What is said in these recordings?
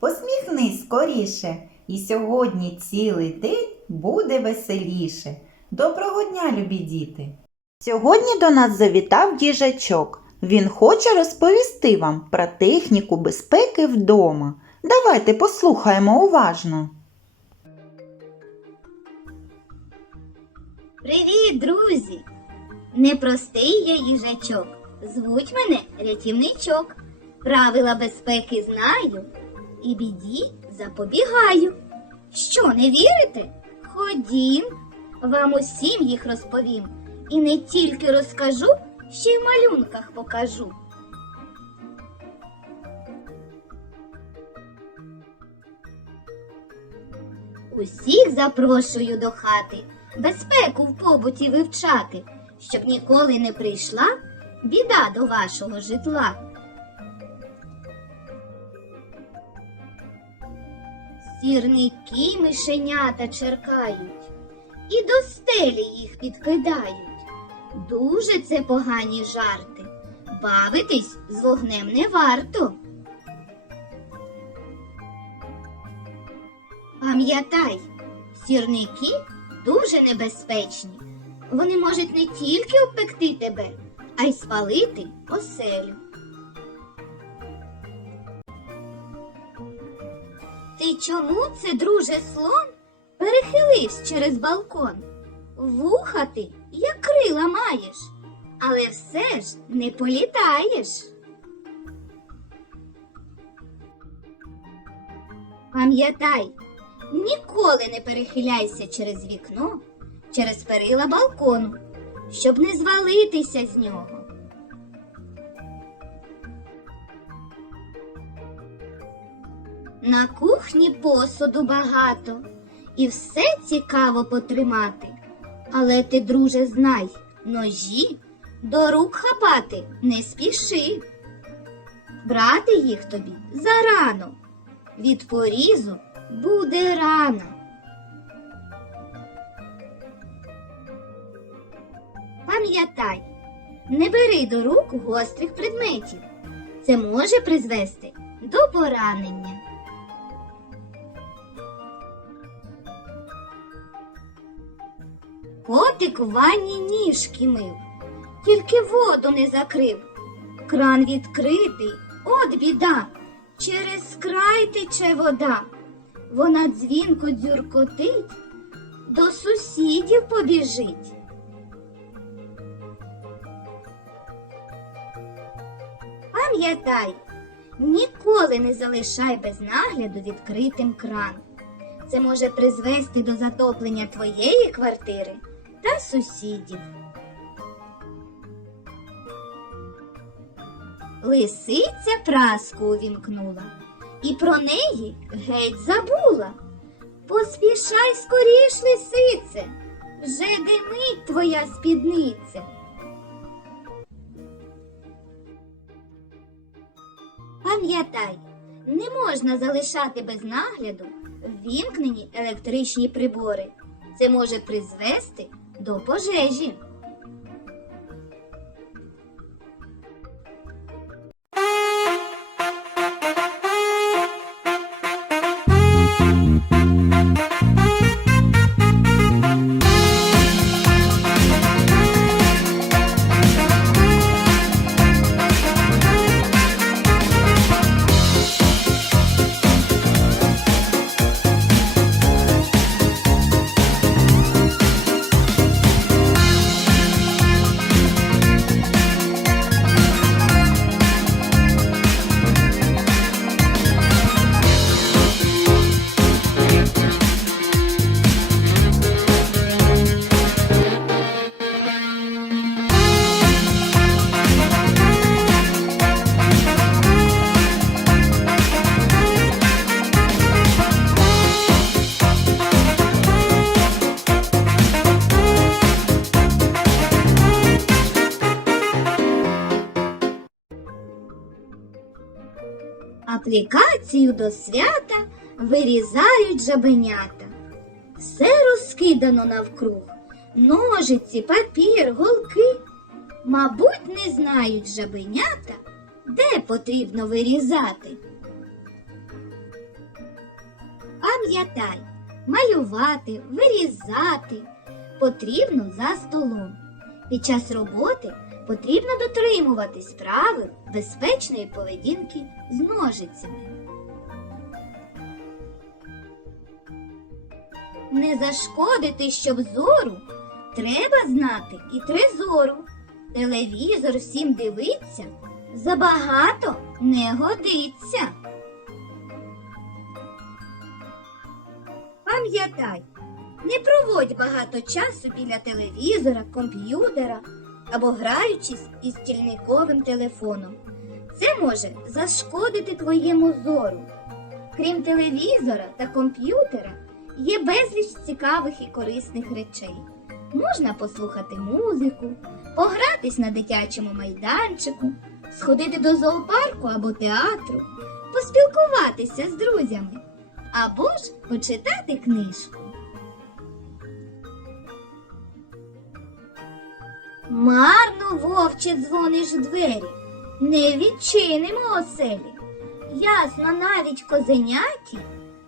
Посміхнись скоріше. І сьогодні цілий день буде веселіше. Доброго дня, любі діти! Сьогодні до нас завітав їжачок. Він хоче розповісти вам про техніку безпеки вдома. Давайте послухаємо уважно. Привіт, друзі! Непростий я їжачок. Звуть мене рятівничок. Правила безпеки знаю і біді запобігаю. Що, не вірите? Ходім, вам усім їх розповім. І не тільки розкажу, ще й в малюнках покажу. Усіх запрошую до хати, безпеку в побуті вивчати, щоб ніколи не прийшла біда до вашого житла. Сірники мишенята черкають і до стелі їх підкидають. Дуже це погані жарти. Бавитись з вогнем не варто. Пам'ятай, сірники дуже небезпечні. Вони можуть не тільки обпекти тебе, а й спалити оселю. Ти чому це, друже слон, перехилився через балкон? Вуха ти, як крила маєш, але все ж не політаєш. Пам'ятай, ніколи не перехиляйся через вікно, через перила балкону, щоб не звалитися з нього. На кухні посуду багато, і все цікаво потримати. Але ти, друже, знай, ножі до рук хапати не спіши. Брати їх тобі зарано, від порізу буде рано. Пам'ятай, не бери до рук гострих предметів. Це може призвести до поранення. Котик в ванні ніжки мив, тільки воду не закрив. Кран відкритий, от біда, через край тече вода. Вона дзвінко дзюркотить, до сусідів побіжить. Пам'ятай, ніколи не залишай без нагляду відкритим кран. Це може призвести до затоплення твоєї квартири та сусідів. Лисиця праску увімкнула і про неї геть забула. Поспішай скоріш, лисице, вже димить твоя спідниця. Пам'ятай, не можна залишати без нагляду ввімкнені електричні прибори. Це може призвести до пожежі. Аплікацію до свята вирізають жабенята. Все розкидано навкруг. Ножиці, папір, голки. Мабуть, не знають жабенята, де потрібно вирізати. Пам'ятай, малювати, вирізати потрібно за столом. Під час роботи потрібно дотримуватись правил безпечної поведінки з ножицями. Не зашкодити, щоб зору треба знати і тризору. Телевізор всім дивиться, забагато не годиться. Пам'ятай, не проводь багато часу біля телевізора, комп'ютера або граючись із стільниковим телефоном. Це може зашкодити твоєму зору. Крім телевізора та комп'ютера, є безліч цікавих і корисних речей. Можна послухати музику, погратись на дитячому майданчику, сходити до зоопарку або театру, поспілкуватися з друзями або ж почитати книжку. Марно, вовче, дзвониш в двері, не відчинимо оселі. Ясно навіть козеняті,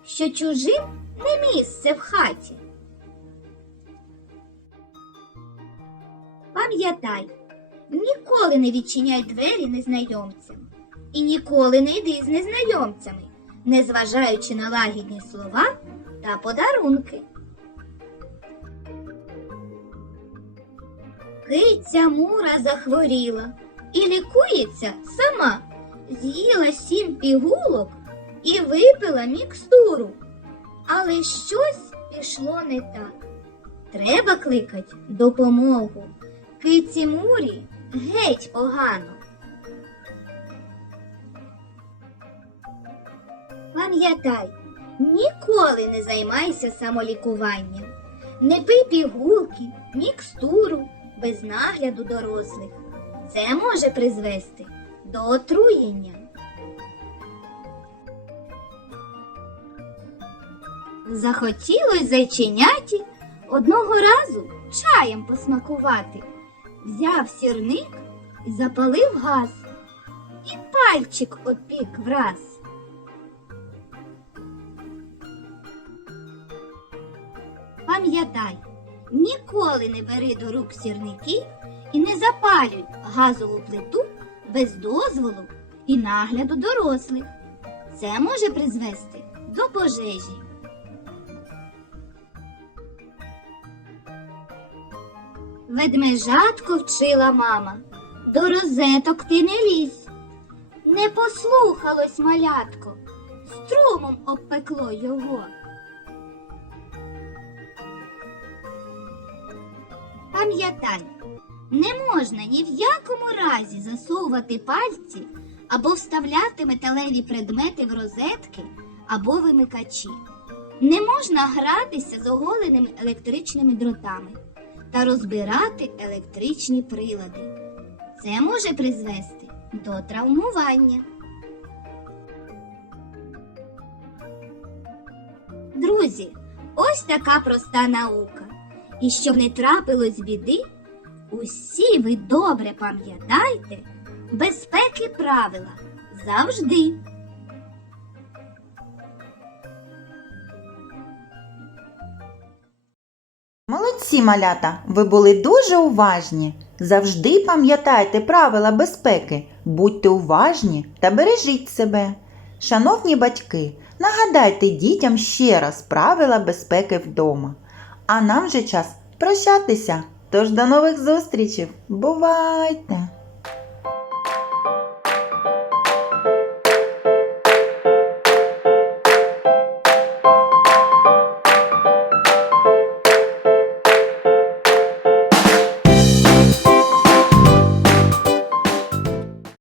що чужим не місце в хаті. Пам'ятай, ніколи не відчиняй двері незнайомцям і ніколи не йди з незнайомцями, незважаючи на лагідні слова та подарунки. Киця Мура захворіла і лікується сама. З'їла сім пігулок і випила мікстуру. Але щось пішло не так. Треба кликать допомогу. Киці Мурі геть погано. Пам'ятай, ніколи не займайся самолікуванням. Не пий пігулки, мікстуру без нагляду дорослих. Це може призвести до отруєння. Захотілось зайченяті одного разу чаєм посмакувати. Взяв сірник і запалив газ, і пальчик опік враз. Пам'ятай, ніколи не бери до рук сірники і не запалюй газову плиту без дозволу і нагляду дорослих. Це може призвести до пожежі. Ведмежатко вчила мама, до розеток ти не лізь. Не послухалось малятко, струмом обпекло його. Пам'ятай, не можна ні в якому разі засовувати пальці або вставляти металеві предмети в розетки або вимикачі. Не можна гратися з оголеними електричними дротами та розбирати електричні прилади. Це може призвести до травмування. Друзі, ось така проста наука. І щоб не трапилось біди, усі ви добре пам'ятайте безпеки правила завжди. Молодці, малята, ви були дуже уважні. Завжди пам'ятайте правила безпеки, будьте уважні та бережіть себе. Шановні батьки, нагадайте дітям ще раз правила безпеки вдома. А нам же час прощатися. Тож до нових зустрічей. Бувайте!